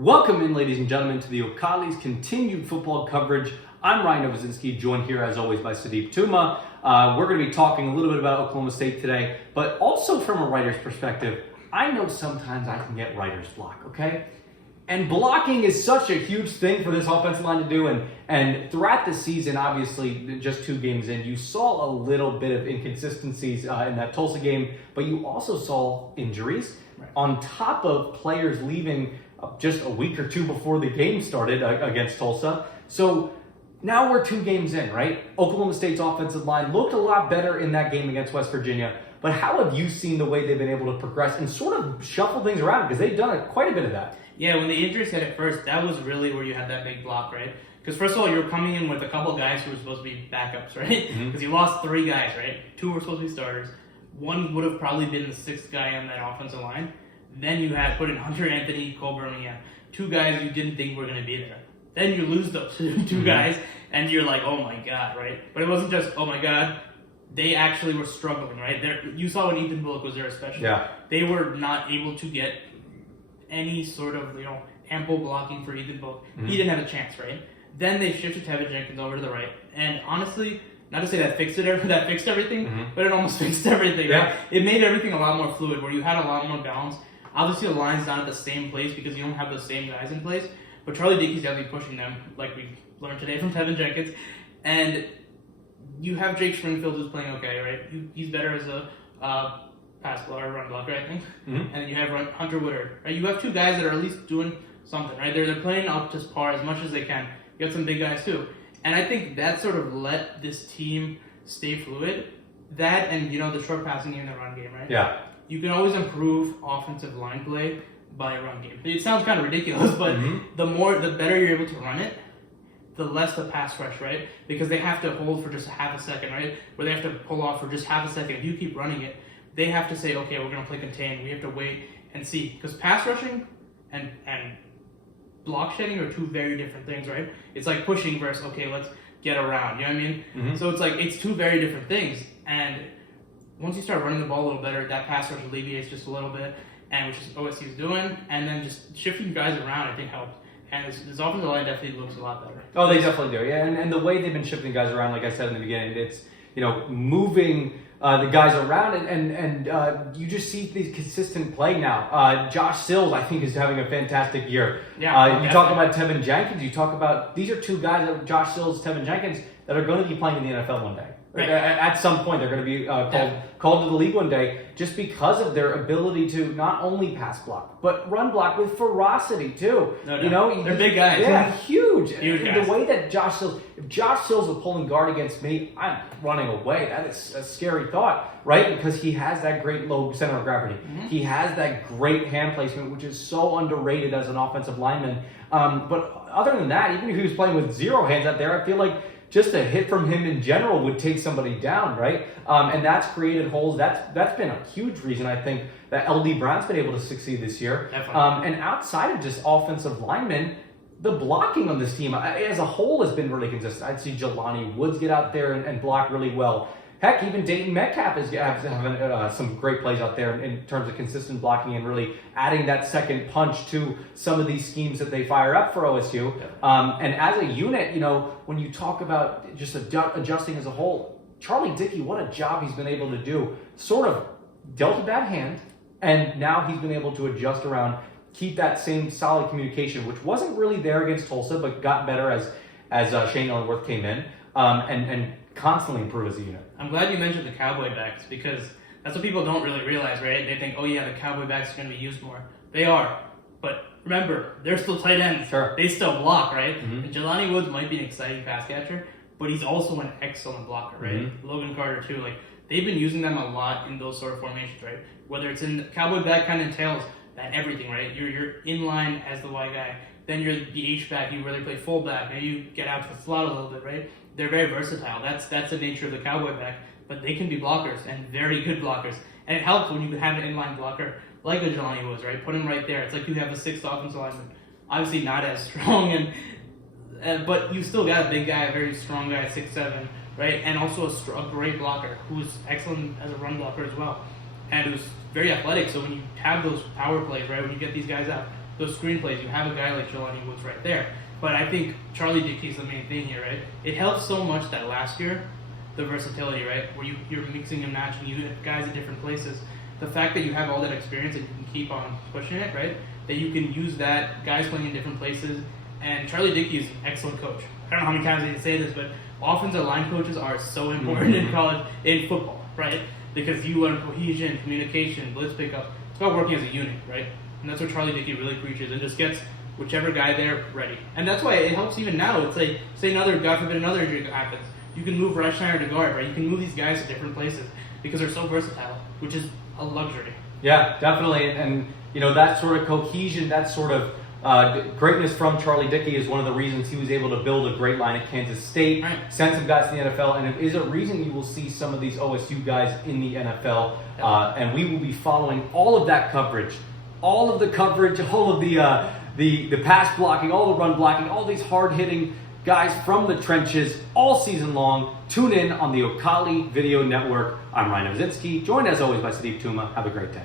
Welcome in, ladies and gentlemen, to the O'Kali's continued football coverage. I'm Ryan Novozinsky, joined here as always by Sudeep Tumma. We're going to be talking a little bit about Oklahoma State today, but also from a writer's perspective. I know sometimes I can get writer's block, okay? And blocking is such a huge thing for this offensive line to do. And throughout the season, obviously, just 2 games in, you saw a little bit of inconsistencies in that Tulsa game, but you also saw injuries on top of players leaving just a week or 2 before the game started against Tulsa. So now we're 2 games in, right? Oklahoma State's offensive line looked a lot better in that game against West Virginia. But how have you seen the way they've been able to progress and sort of shuffle things around? Because they've done quite a bit of that. Yeah, when the injuries hit at first, that was really where you had that big block, right? Because first of all, you're coming in with a couple guys who were supposed to be backups, right? Because you lost 3 guys, right? 2 were supposed to be starters. 1 would have probably been the 6th guy on that offensive line. Then you had put in Hunter Anthony, Cole Birmingham, 2 guys you didn't think were going to be there. Then you lose those 2 guys, and you're like, oh my God, right? But it wasn't just, oh my God. They actually were struggling, right? You saw when Ethan Bullock was there especially. Yeah. They were not able to get any sort of, ample blocking for Ethan Bullock. He didn't have a chance, right? Then they shifted Tevin Jenkins over to the right. And honestly, not to say that fixed everything, but it almost fixed everything, right? It made everything a lot more fluid, where you had a lot more balance. Obviously, the line's not at the same place because you don't have the same guys in place. But Charlie Dickey's definitely pushing them, like we learned today from Tevin Jenkins. And you have Jake Springfield, who's playing okay, right? He's better as a pass blocker, run blocker, I think. And then you have Hunter Woodard, right? You have 2 guys that are at least doing something, right? They're playing up to par as much as they can. You have some big guys too. And I think that sort of let this team stay fluid. That and, the short passing game and the run game, right? Yeah. You can always improve offensive line play by run game. It sounds kind of ridiculous, but the better you're able to run it, the less the pass rush, right? Because they have to hold for just a half a second, right? Where they have to pull off for just half a second. If you keep running it, they have to say, okay, we're going to play contain. We have to wait and see. Because pass rushing and block shedding are 2 very different things, right? It's like pushing versus, okay, let's get around. You know what I mean? So it's 2 very different things. And once you start running the ball a little better, that pass rush alleviates just a little bit, and which is OSU's doing. And then just shifting guys around, I think, helps. And this offensive line definitely looks a lot better. Oh, they definitely do. Yeah, and the way they've been shifting guys around, like I said in the beginning, it's moving the guys around, and you just see these consistent play now. Josh Sills, I think, is having a fantastic year. Yeah, you talk about Tevin Jenkins. You talk about these are 2 guys, Josh Sills, Tevin Jenkins, that are going to be playing in the NFL one day. Right. At some point, they're going to be called to the league one day, just because of their ability to not only pass block, but run block with ferocity too. No. They're big guys. Yeah, huge guys. The way that if Josh Sills was pulling guard against me, I'm running away. That is a scary thought, right? Because he has that great low center of gravity. He has that great hand placement, which is so underrated as an offensive lineman. But other than that, even if he was playing with 0 hands out there, I feel like just a hit from him in general would take somebody down, right? And that's created holes. That's been a huge reason, I think, that LD Brown's been able to succeed this year. And outside of just offensive linemen, the blocking on this team as a whole has been really consistent. I'd see Jelani Woods get out there and block really well. Heck, even Dayton Metcalf is having some great plays out there in terms of consistent blocking and really adding that second punch to some of these schemes that they fire up for OSU. And as a unit, when you talk about just adjusting as a whole, Charlie Dickey, what a job he's been able to do. Sort of dealt a bad hand, and now he's been able to adjust around, keep that same solid communication, which wasn't really there against Tulsa, but got better as Shane Ellingworth came in, and constantly improve as a unit. I'm glad you mentioned the Cowboy backs, because that's what people don't really realize, right? They think, oh yeah, the Cowboy backs are going to be used more. They are. But remember, they're still tight ends. Sure. They still block, right? And Jelani Woods might be an exciting pass catcher, but he's also an excellent blocker, right? Logan Carter too. They've been using them a lot in those sort of formations, right? Whether it's in the Cowboy back, kind of entails that everything, right? You're in line as the Y guy. Then you're the H-back, you really play fullback. Maybe you get out to the slot a little bit, right? They're very versatile. That's the nature of the Cowboy back. But they can be blockers, and very good blockers. And it helps when you have an inline blocker like a Jelani Woods, right? Put him right there. It's like you have a 6th offensive lineman. Obviously not as strong, but you still got a big guy, a very strong guy, 6'7", right? And also a great blocker who's excellent as a run blocker as well. And who's very athletic, so when you have those power plays, right, when you get these guys out, those screenplays, you have a guy like Jelani Woods right there. But I think Charlie Dickey's the main thing here, right? It helps so much that last year, the versatility, right? Where you're mixing and matching, you have guys at different places. The fact that you have all that experience and you can keep on pushing it, right? That you can use that, guys playing in different places. And Charlie Dickey is an excellent coach. I don't know how many times I need to say this, but offensive line coaches are so important in college, in football, right? Because you learn cohesion, communication, blitz pickup. It's about working as a unit, right? And that's what Charlie Dickey really preaches and just gets whichever guy there ready. And that's why it helps even now. It's like, say God forbid another injury happens. You can move Reschneider to guard, right? You can move these guys to different places because they're so versatile, which is a luxury. Yeah, definitely. And that sort of cohesion, that sort of greatness from Charlie Dickey is one of the reasons he was able to build a great line at Kansas State, send some guys to the NFL, and it is a reason you will see some of these OSU guys in the NFL. And we will be following all of that coverage, all of the pass blocking, all the run blocking, all these hard-hitting guys from the trenches all season long. Tune in on the Ocali Video Network. I'm Ryan Novozinsky, joined as always by Sudeep Tumma. Have a great day.